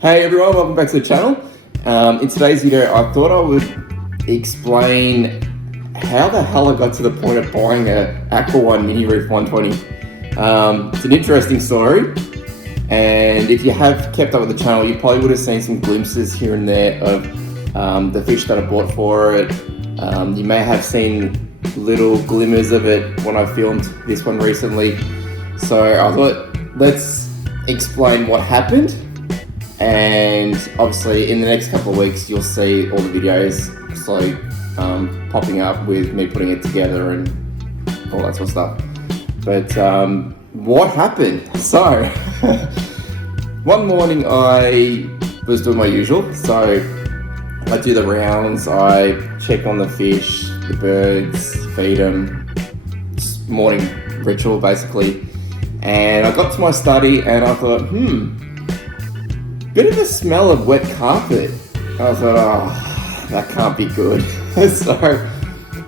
Hey everyone, welcome back to the channel. In today's video, I thought I would explain how the hell I got to the point of buying a Aqua One Mini Reef 120. It's an interesting story, and if you have kept up with the channel, you probably would have seen some glimpses here and there of the fish that I bought for it. You may have seen little glimmers of it when I filmed this one recently. So I thought, let's explain what happened. And obviously in the next couple of weeks you'll see all the videos slowly popping up with me putting it together and all that sort of stuff. But what happened? So one morning I was doing my usual, so I do the rounds, I check on the fish, the birds, feed them, morning ritual basically. And I got to my study and I thought, bit of a smell of wet carpet. I thought, oh, that can't be good. So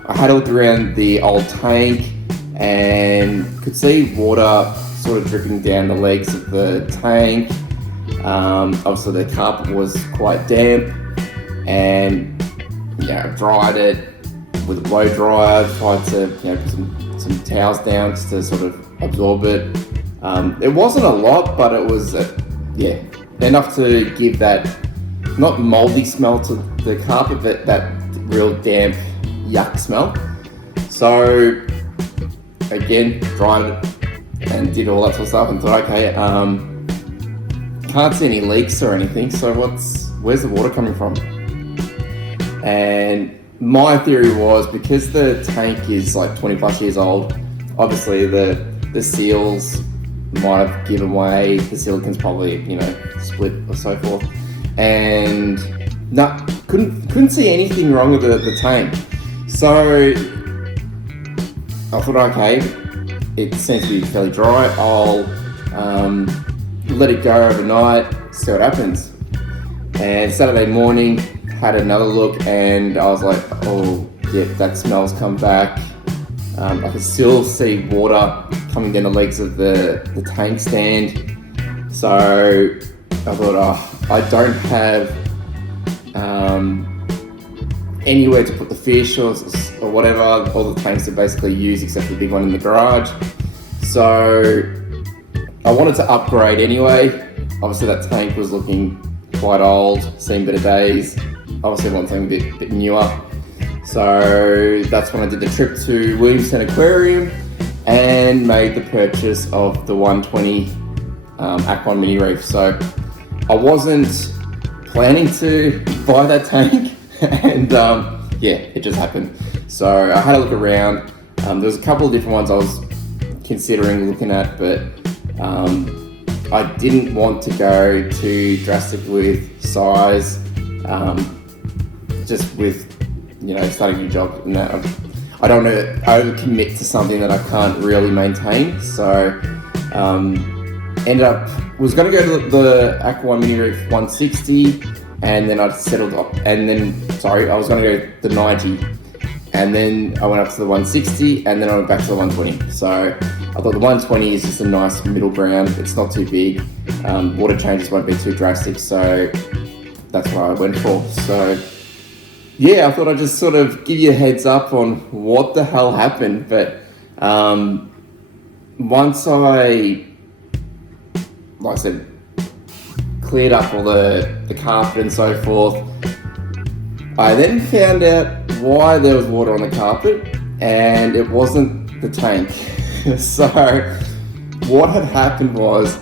I had a look around the old tank and could see water sort of dripping down the legs of the tank. Obviously the carpet was quite damp, and dried it with a blow dryer, tried to put some towels down just to sort of absorb it. It wasn't a lot, but it was enough to give that not moldy smell to the carpet, but that real damp yuck smell. So again, dried it and did all that sort of stuff and thought, okay, can't see any leaks or anything, so where's the water coming from? And my theory was, because the tank is like 20 plus years old, obviously the seals might have given way, the silicon's probably split or so forth, and couldn't see anything wrong with the tank. So I thought, okay, it seems to be fairly dry, I'll let it go overnight, see what happens. And Saturday morning had another look and I was like, oh yeah, that smell's come back. I could still see water coming down the legs of the tank stand. So I thought, I don't have anywhere to put the fish or whatever. All the tanks are basically used except for the big one in the garage. So I wanted to upgrade anyway. Obviously that tank was looking quite old, seen better days. Obviously I want something a bit newer. So that's when I did the trip to Williamstown Aquarium and made the purchase of the 120 Aqua One Mini Reef. So I wasn't planning to buy that tank and it just happened. So I had a look around. There was a couple of different ones I was considering looking at, but I didn't want to go too drastic with size, just with starting a new job and that. I don't want to overcommit to something that I can't really maintain. So ended up, was going to go to the Aqua One Mini Reef 160, and then I settled up, and then, I was going to go to the 90, and then I went up to the 160, and then I went back to the 120. So I thought the 120 is just a nice middle ground. It's not too big. Water changes won't be too drastic, so that's what I went for. So yeah, I thought I'd just sort of give you a heads up on what the hell happened. But once like I said, cleared up all the carpet and so forth, I then found out why there was water on the carpet, and it wasn't the tank. So what had happened was,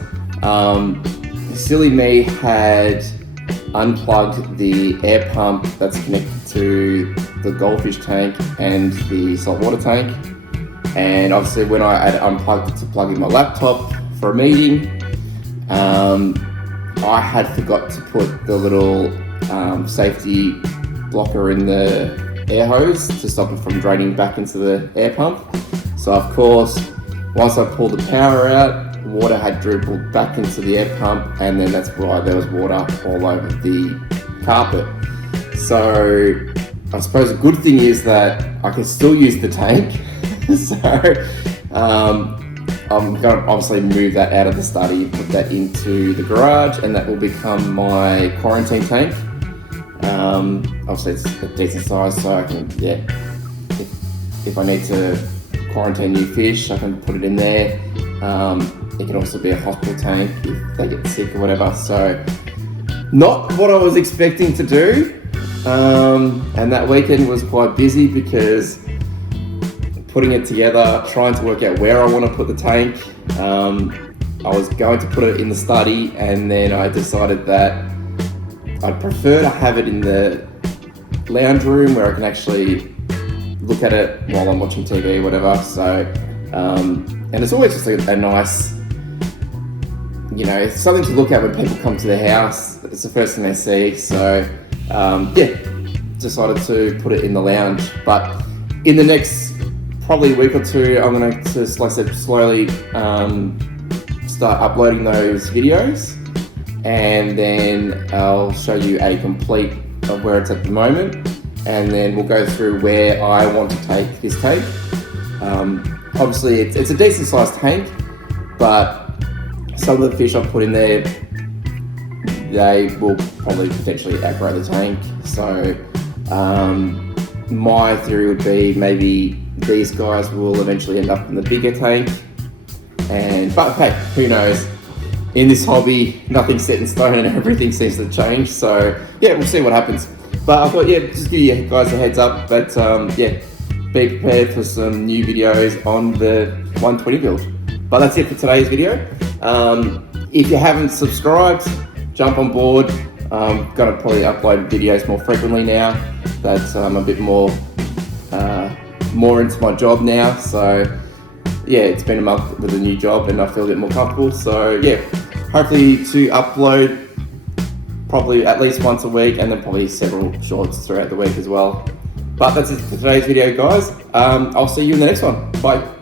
silly me had unplugged the air pump that's connected to the goldfish tank and the saltwater tank. And obviously when I had unplugged it to plug in my laptop for a meeting, I had forgot to put the little safety blocker in the air hose to stop it from draining back into the air pump. So of course, once I pulled the power out, water had dribbled back into the air pump, and then that's why there was water all over the carpet. So I suppose a good thing is that I can still use the tank. So I'm going to obviously move that out of the study, put that into the garage, and that will become my quarantine tank. Obviously it's a decent size, so I can, if I need to quarantine new fish, I can put it in there. It can also be a hospital tank if they get sick or whatever. So not what I was expecting to do. And that weekend was quite busy because putting it together, trying to work out where I want to put the tank. I was going to put it in the study, and then I decided that I'd prefer to have it in the lounge room where I can actually look at it while I'm watching TV or whatever. So, and it's always just a nice, it's something to look at when people come to the house. It's the first thing they see. So, decided to put it in the lounge. But in the next probably week or two, I'm going to, like I said, slowly start uploading those videos, and then I'll show you a complete of where it's at the moment, and then we'll go through where I want to take this tank. Obviously it's a decent sized tank, but some of the fish I've put in there, they will probably potentially outgrow the tank. So my theory would be maybe these guys will eventually end up in the bigger tank. But hey, who knows? In this hobby, nothing's set in stone and everything seems to change. So yeah, we'll see what happens. But I thought, just give you guys a heads up that be prepared for some new videos on the 120 build. But that's it for today's video. If you haven't subscribed, jump on board. I'm gonna probably upload videos more frequently now that I'm a bit more into my job now. So yeah, it's been a month with a new job and I feel a bit more comfortable. So yeah, hopefully to upload probably at least once a week, and then probably several shorts throughout the week as well. But that's it for today's video, guys. I'll see you in the next one. Bye.